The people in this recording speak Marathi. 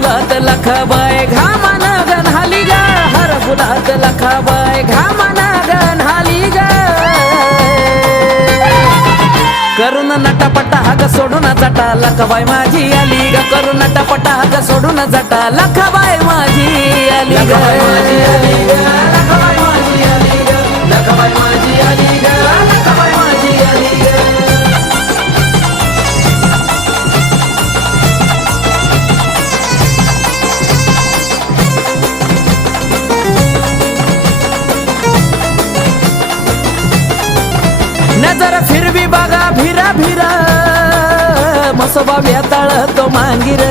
फुलात लखाबाई घामानं गणाली ग, हर फुलात लखाबाई घामानं गणाली ग. करून नटापटा हाग सोडून जटा लखाबाई माझी आली ग, करून नटापटा हाग सोडून जटा लखाबाई माझी आली ग. लखाबाई माझी आली ग, लखाबाई माझी आली ग, लखाबाई माझी आली ग. नजर फिरवी बघा भिरा भिरा, मसोबा वेताळ तो मांगीर.